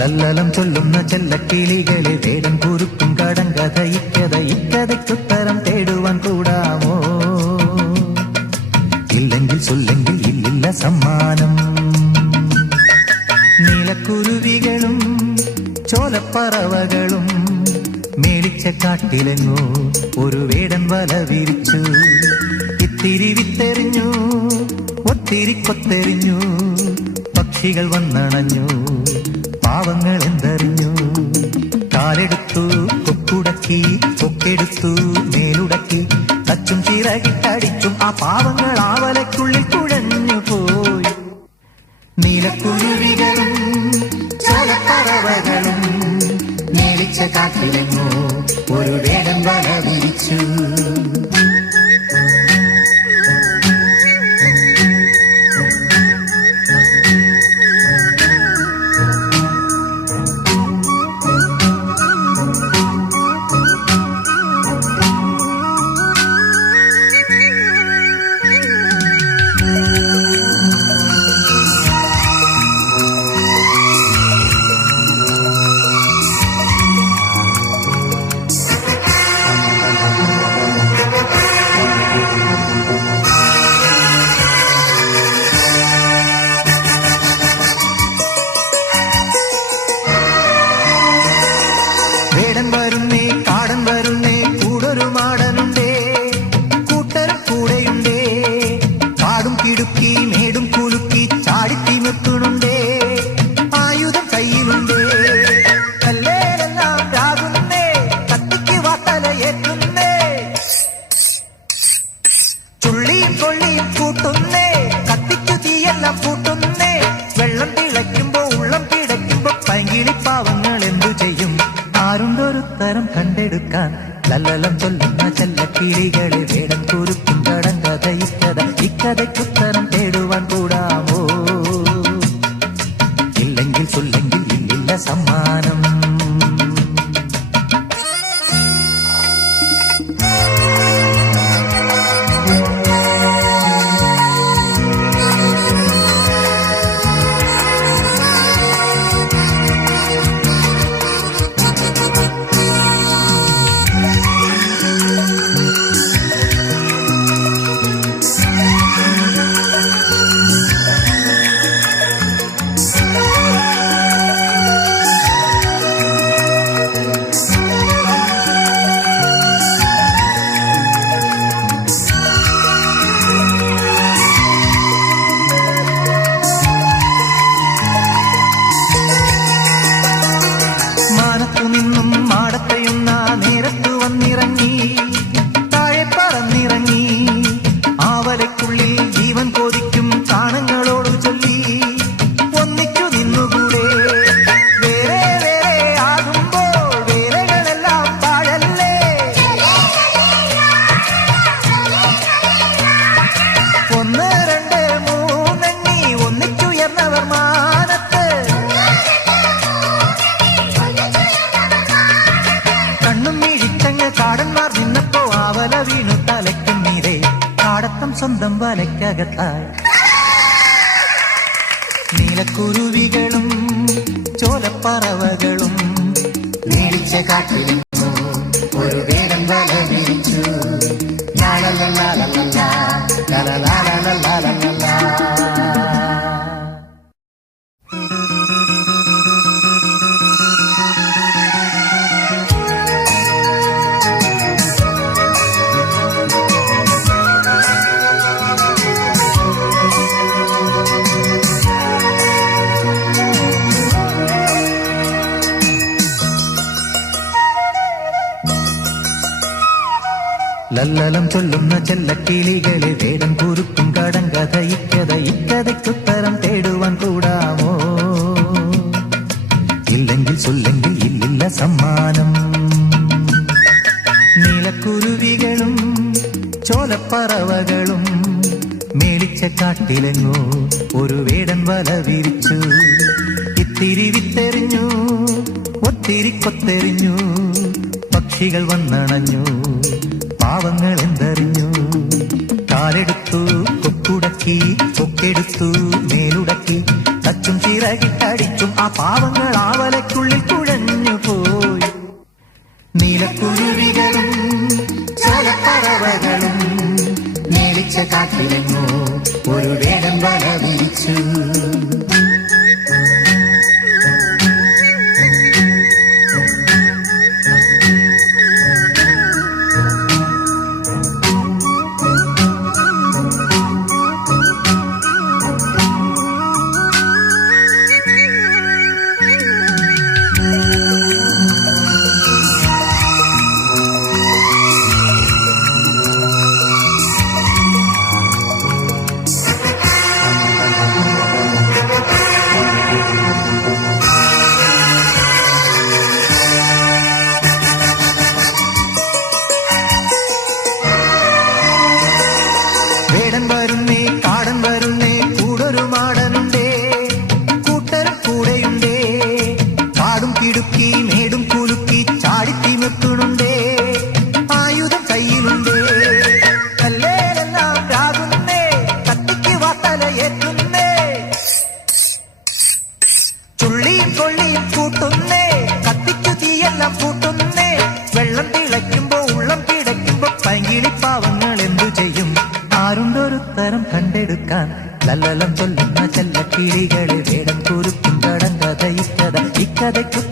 ലല്ലലം ചൊല്ലുന്ന ചെല്ലക്കിളികളെ വേടം കുറുക്കും കടങ്കഥ ഇക്കഥയ്ക്കുത്തരം തേടുവാൻ കൂടാമോ? ഇല്ലെങ്കിൽ ചൊല്ലെങ്കിൽ ഇല്ലില്ല സമ്മാനം. നീലക്കുരുവികളും ചോലപ്പറവകളും മേടിച്ച കാട്ടിലെങ്ങോ ഒരു വേടൻ വല വിരിച്ചു. ഇത്തിരി വിത്തെറിഞ്ഞു, ഒത്തിരി കൊത്തെറിഞ്ഞു, പക്ഷികൾ വന്നണഞ്ഞു, പാവങ്ങൾ എന്തറിഞ്ഞു. കാലെടുത്തു, കൊക്കുടക്കി, കൊക്കെടുത്തു, മേലുടക്കി, തച്ചും ചിറകിട്ടടിച്ചും ആ പാവങ്ങൾ ആ വലയ്ക്കുള്ളിൽ കുഴഞ്ഞു പോയി. നീലക്കുരുവികളും ചോലപ്പറവകളും മേളിച്ച കാട്ടിലെങ്ങോ ഒരു വേടൻ വല വിരിച്ചു. വേടൻ വരുന്നേ, കാടൻ വരുന്നേ, കൂടൊരു മാടനുണ്ടേ, കൂട്ടർ കൂടെയുണ്ടേ, കാടും കിടുക്കി മേടും കുലുക്കി ചാടിത്തിമിർത്തുന്നുണ്ടേ, ആയുധം കയ്യിലുണ്ടേ, കല്ലേലെല്ലാം രാകുന്നേ, കത്തിക്ക് വാത്തലയേറ്റുന്നേ, ചുള്ളിയും കൊള്ളിയും കൂട്ടുന്നേ, കത്തിക്കു തീയെല്ലാം കൂട്ടുന്നേ, വെള്ളം തിളയ്ക്കുമ്പോ ഉള്ളം പിടയ്ക്കുമ്പോ പൈങ്കിളിപ്പാവങ്ങൾ എന്തു ചെയ്യും? ആരുണ്ടൊരുത്തരം കണ്ടെടുക്കാൻ. ലല്ലലം ചൊല്ലുന്ന ചെല്ലക്കിളികളെ വേടം കുറുക്കും കടങ്കഥ ഇക്കഥയ്ക്കുത്തരം തേടുവാൻ കൂടാമോ? ഇല്ലെങ്കിൽ ചൊല്ലെങ്കിൽ ഇല്ലില്ല സമ്മാനം. നിന്നും മാടത്തെയുന്ന നേരത്തു വന്നിറങ്ങി, താഴെ പറന്നിറങ്ങി, ആവലയ്ക്കുള്ളിൽ ജീവൻ കൊതിക്കും കാണങ്ങളോട് ചൊല്ലി, ഒന്നിച്ചു നിന്നുകൂടെ വേറെ വേറെ ആകുമ്പോൾ വേലകളെല്ലാം പാഴല്ലേ. ഒന്ന് രണ്ട് മൂന്നെണ്ണി ഒന്നിച്ചുയർന്നവർ മാനത്ത്, കാടന്മാർ നിന്നപ്പോ ആവല വീണു തലയ്ക്കും നീരെ, കാടത്തം സ്വന്തം വലയ്ക്കകത്തായി. നീലക്കുരുവികളും ചോലപ്പറവകളും മേടിച്ച കാട്ടിലും ഒരു വേടൻ വല വിരിച്ചു. ലാലലാലലാലലാ, ലാലലാലലാലലാ. ലല്ലലം ചൊല്ലുന്ന ചെല്ലക്കിളികളെ വേടം കുറുക്കും കടങ്കഥ ഇക്കഥയ്ക്കുത്തരം തേടുവാൻ കൂടാമോ? ഇല്ലെങ്കിൽ ചൊല്ലെങ്കിൽ ഇല്ലില്ല സമ്മാനം. നീലക്കുരുവികളും ചോലപ്പറവകളും മേടിച്ച കാട്ടിലെങ്ങോ ഒരു വേടൻ വല വിരിച്ചു. ഇത്തിരി വിത്തെറിഞ്ഞു, ഒത്തിരി കൊത്തെറിഞ്ഞു, പക്ഷികൾ വന്നണഞ്ഞു, പാവങ്ങൾ എന്തറിഞ്ഞു. കാലെടുത്തു, കൊക്കുടക്കി, കൊക്കെടുത്തു, മേലുടക്കി, തച്ചും ചിറകിട്ടടിച്ചും ആ പാവങ്ങൾ ആവല പിടിച്ച കാട്ടിലെങ്ങോ ഒരു വേടൻ വല വിരിച്ചു. വേടൻ വരുന്നേ കാടൻ വരുന്നേ കൂടൊരു മാടനുണ്ടേ കൂട്ടരും കൂടെയുണ്ടേ കാടും പിടുക്കി മേടും കുലുക്കി ചാടിത്തി നിർത്തുന്നുണ്ടേ ആയുധം കയ്യിലുണ്ടേ കല്ലേലെല്ലാം രാകുന്നേ കത്തിക്ക് വാത്തലയേറ്റുന്നേ ചുള്ളിയും കൊള്ളിയും കൂട്ടുന്നേ കത്തിക്കു തീയെല്ലാം കൂട്ടുന്നേ വെള്ളം തിളയ്ക്കുമ്പോ ഉള്ളം കിടക്കുമ്പോ പൈകിളിപ്പാവങ്ങൾ എന്തു ചെയ്യും ആരുണ്ടൊരു തരം കണ്ടെടുക്കാൻ ലല്ലലം ചൊല്ലുന്ന ചെല്ലക്കിളികളെ വേടൻ കുരുക്കും കടങ്കഥ ഇക്കഥയ്ക്ക്